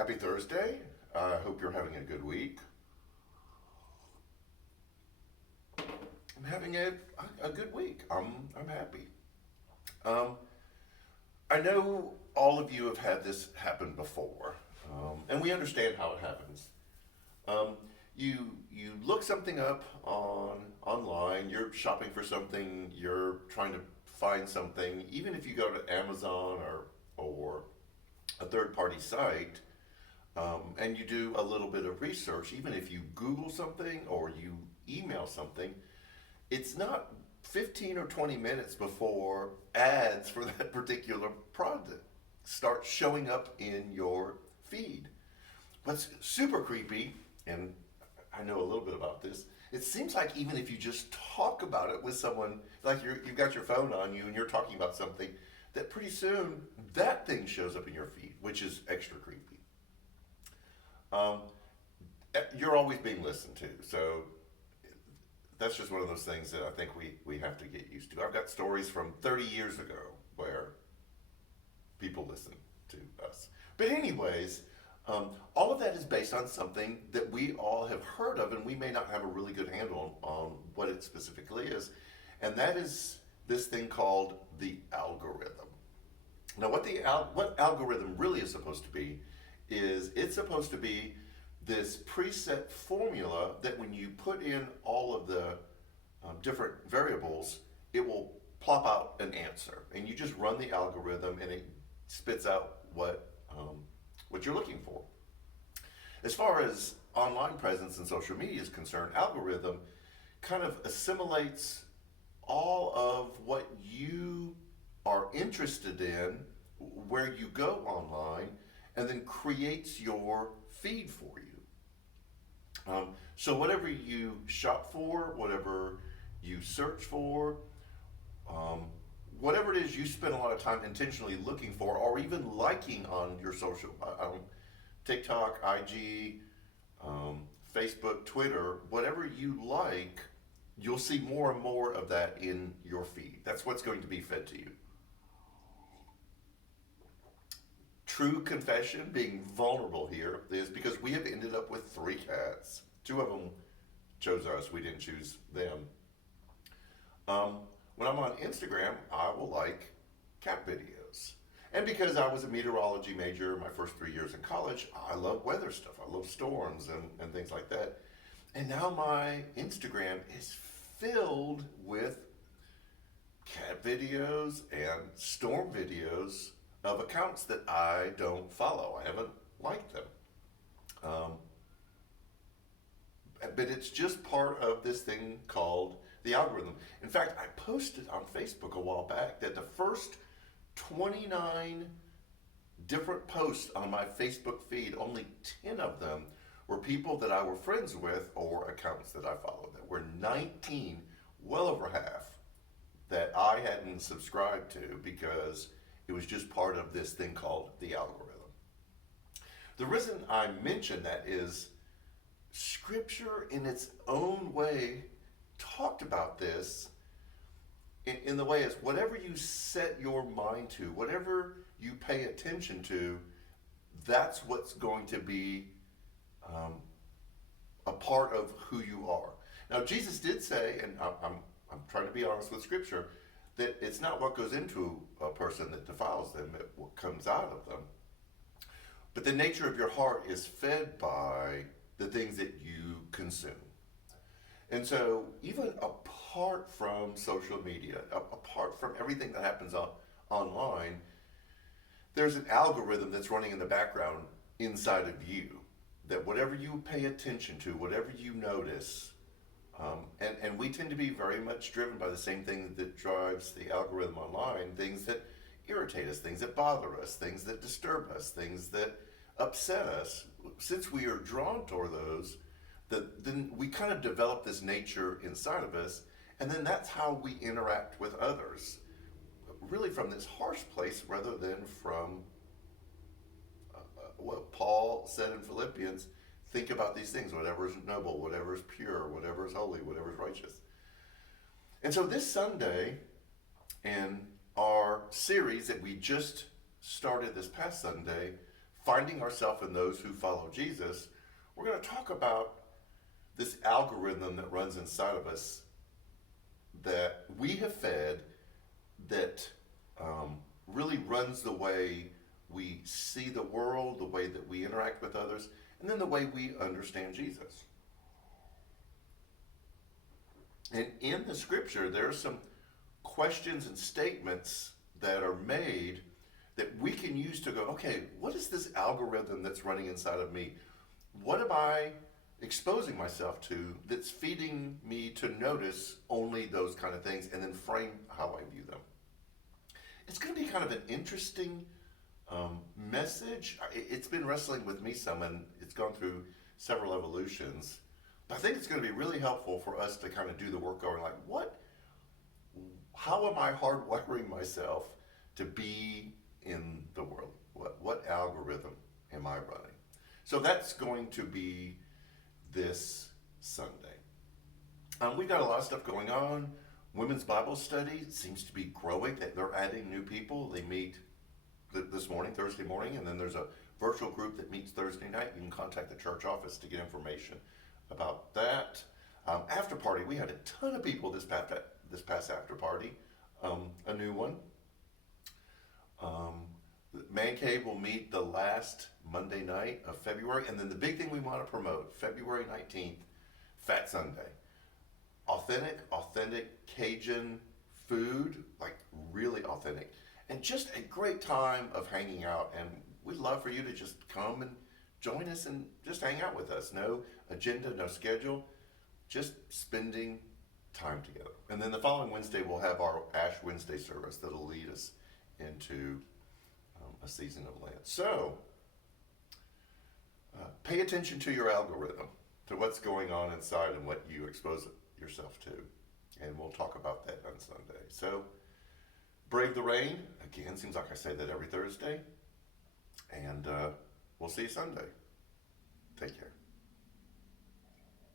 Happy Thursday. I hope you're having a good week. I'm having a good week. I'm happy. Um, I know all of you have had this happen before, and we understand how it happens. Um, you look something up online. You're shopping for something. You're trying to find something. Even if you go to Amazon or a third party site, and you do a little bit of research, even if you Google something or you email something, it's not 15 or 20 minutes before ads for that particular product start showing up in your feed. What's super creepy, and I know a little bit about this, it seems like even if you just talk about it with someone, like you've got your phone on you and you're talking about something, that pretty soon that thing shows up in your feed, which is extra creepy. Um, you're always being listened to, so that's just one of those things that I think we have to get used to. I've got stories from 30 years ago where people listen to us. But, anyways, all of that is based on something that we all have heard of, and we may not have a really good handle on what it specifically is. And that is this thing called the algorithm. Now, what algorithm really is supposed to be is it's supposed to be this preset formula that when you put in all of the different variables, it will plop out an answer, and you just run the algorithm, and it spits out what you're looking for. As far as online presence and social media is concerned, algorithm kind of assimilates all of what you are interested in, where you go online, and then creates your feed for you. So whatever you shop for, whatever you search for, um, whatever it is you spend a lot of time intentionally looking for, or even liking on your social, TikTok, IG, Facebook, Twitter, whatever you like, you'll see more and more of that in your feed. That's what's going to be fed to you. True confession, being vulnerable here, is because we have ended up with three cats. Two of them chose us, we didn't choose them. Um, when I'm on Instagram, I will like cat videos. And because I was a meteorology major my first 3 years in college, I love weather stuff. I love storms and things like that. And now my Instagram is filled with cat videos and storm videos of accounts that I don't follow. I haven't liked them. Um, but it's just part of this thing called the algorithm. In fact, I posted on Facebook a while back that the first 29 different posts on my Facebook feed, only 10 of them were people that I were friends with or accounts that I followed. There were 19, well over half, that I hadn't subscribed to because it was just part of this thing called the algorithm. The reason I mention that is Scripture, in its own way, talked about this in the way as whatever you set your mind to, whatever you pay attention to, that's what's going to be a part of who you are. Now, Jesus did say, and I'm trying to be honest with Scripture, that it's not what goes into a person that defiles them, it's what comes out of them. But the nature of your heart is fed by the things that you consume. And so, even apart from social media, apart from everything that happens online, there's an algorithm that's running in the background inside of you. That whatever you pay attention to, whatever you notice, and we tend to be very much driven by the same thing that drives the algorithm online, things that irritate us, things that bother us, things that disturb us, things that upset us. Since we are drawn toward those, then we kind of develop this nature inside of us, and then that's how we interact with others. Really from this harsh place rather than from what Paul said in Philippians, think about these things, whatever is noble, whatever is pure, whatever is holy, whatever is righteous. And so this Sunday, in our series that we just started this past Sunday, finding ourselves in those who follow Jesus, we're going to talk about this algorithm that runs inside of us that we have fed, that really runs the way we see the world, the way that we interact with others, and then the way we understand Jesus. And in the scripture, there are some questions and statements that are made that we can use to go, okay, what is this algorithm that's running inside of me? What am I exposing myself to that's feeding me to notice only those kind of things and then frame how I view them? It's going to be kind of an interesting message. It's been wrestling with me some, and it's gone through several evolutions. But I think it's going to be really helpful for us to kind of do the work going like, how am I hardwiring myself to be in the world? What algorithm am I running? So that's going to be this Sunday. We've got a lot of stuff going on. Women's Bible study seems to be growing. They're adding new people. They meet this morning, Thursday morning, and then there's a virtual group that meets Thursday night. You can contact the church office to get information about that. After party, we had a ton of people this past after party. A new one. Man Cave will meet the last Monday night of February, and then the big thing we want to promote, February 19th, Fat Sunday. Authentic Cajun food, like really authentic, and just a great time of hanging out. And we'd love for you to just come and join us and just hang out with us. No agenda, no schedule, just spending time together. And then the following Wednesday, we'll have our Ash Wednesday service that'll lead us into a season of Lent. So, pay attention to your algorithm, to what's going on inside and what you expose yourself to. And we'll talk about that on Sunday. So, brave the rain. Again, seems like I say that every Thursday. And we'll see you Sunday. Take care.